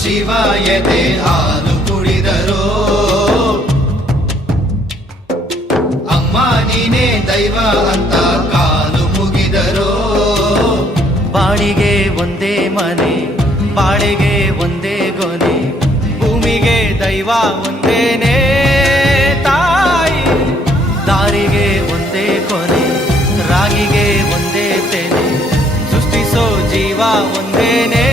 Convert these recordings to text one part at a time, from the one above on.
ಶಿವಾಯತೆ ಹಾಲು ಕುಡಿದರೋ ಅಮ್ಮ ನೀನೇ ದೈವ ಅಂತ ಕಾಲು ಮುಗಿದರೋ. ಬಾಳಿಗೆ ಒಂದೇ ಮನೆ, ಬಾಳಿಗೆ ಒಂದೇ ಗೊನೆ, ಭೂಮಿಗೆ ದೈವ ಒಂದೇನೆ ತಾಯಿ. ದಾರಿಗೆ ಒಂದೇ ಕೊನೆ, ರಾಗಿಗೆ ಒಂದೇ ತೆನೆ, ಸೃಷ್ಟಿಸೋ ಜೀವ ಒಂದೇನೆ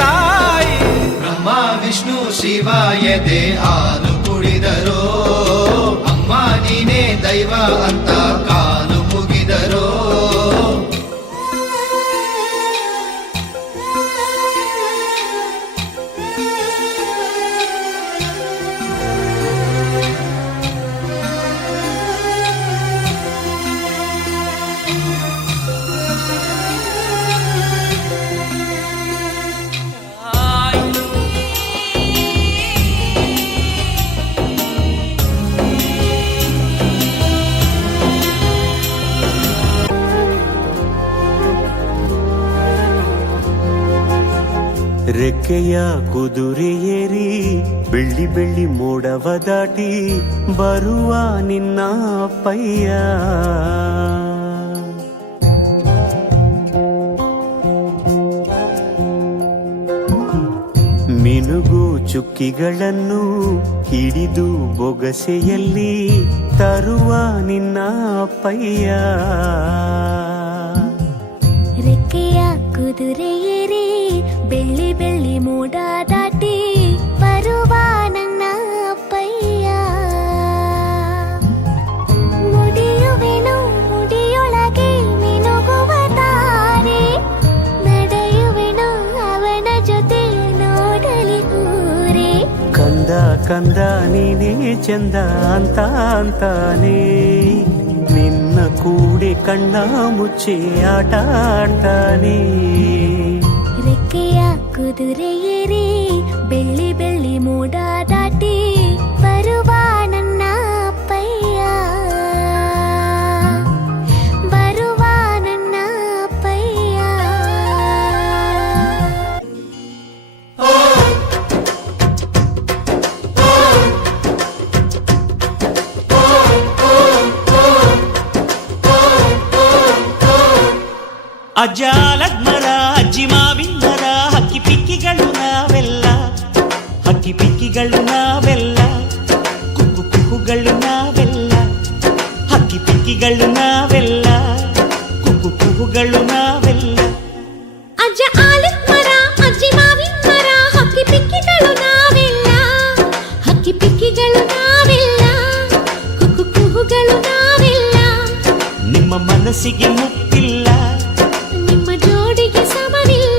ತಾಯಿ. ಬ್ರಹ್ಮ ವಿಷ್ಣು ಶಿವಾಯತೆ ಹಾಲು ಕುಡಿದರೋ ಅಮ್ಮ ನೀನೇ ದೈವ ಅಂತ ಕಾಲು ಮುಗಿದರೋ. ರೆಕ್ಕೆಯ ಕುದುರೆಯೇರಿ ಬೆಳ್ಳಿ ಬೆಳ್ಳಿ ಮೋಡವ ದಾಟಿ ಬರುವ ನಿನ್ನ ಅಪ್ಪಯ್ಯ. ಮಿನುಗು ಚುಕ್ಕಿಗಳನ್ನು ಹಿಡಿದು ಬೊಗಸೆಯಲ್ಲಿ ತರುವ ನಿನ್ನ ಅಪ್ಪಯ್ಯ. ರೆಕ್ಕೆಯ ಕುದುರೆಯೇರಿ ಬೆಳ್ಳಿ ಬೆಳ್ಳಿ ಮೋಡ ದಾಟಿ ಬರುವ ನನ್ನ ಅಪ್ಪಯ್ಯ. ಮುಡಿಯುವೆನು ಮುಡಿಯೊಳಗೆ ಮಿನುಗುವ ತಾರೆ, ನಡೆಯುವೆನು ಅವನ ಜೊತೆ ನೋಡಲಿ ಊರೇ. ಕಂದ ಕಂದ ನೀನೇ ಚಂದ ಅಂತ ಅಂತಾನೆ, ನಿನ್ನ ಕೂಡಿ ಕಣ್ಣ ಮುಚ್ಚಿ ಆಟ ಆಡ್ತಾನೆ. ರೆಕ್ಕೆಯ ಕುದುರೆಯೇರಿ ಬೆಳ್ಳಿ ಬೆಳ್ಳಿ ಮೋಡ ದಾಟಿ ಬರುವ ನನ್ನ ಅಪ್ಪಯ್ಯ, ಬರುವ ನನ್ನ ಅಪ್ಪಯ್ಯ. ಅಜ್ಜ ಲಗ್ಮರ ಅಜ್ಜಿ ಮಾವಿಂದರ ಹಕ್ಕಿ ಪಿಕ್ಕಿಗಳು ನಾವೆಲ್ಲ, ಹಕ್ಕಿ ಪಿಕ್ಕಿಗಳು ನಾವೆಲ್ಲ, ಕುಕ್ಕು ಕುಕ್ಕುಗಳು ನಾವೆಲ್ಲ, ಹಕ್ಕಿ ಪಿಕ್ಕಿಗಳು ನಾವೆಲ್ಲ, ಕುಕ್ಕು ಕುಕ್ಕುಗಳು ನಾವೆಲ್ಲ. ಅಜ್ಜ ಆಲದ ಮರ ಅಜ್ಜಿ ಮಾವಿನ ಮರ ಹಕ್ಕಿ ಪಿಕ್ಕಿಗಳು ನಾವೆಲ್ಲ, ಹಕ್ಕಿ ಪಿಕ್ಕಿಗಳು ನಾವೆಲ್ಲ, ಕುಕ್ಕು ಕುಕ್ಕುಗಳು ನಾವೆಲ್ಲ. ನಿಮ್ಮ ಮನಸ್ಸಿಗೆ ಮುಕ್ತಿಲ್ಲ, ನಿಮ್ಮ ಜೋಡಿಗೆ ಸಮವಿಲ್ಲ.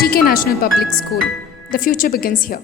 GK National Public School. The future begins here.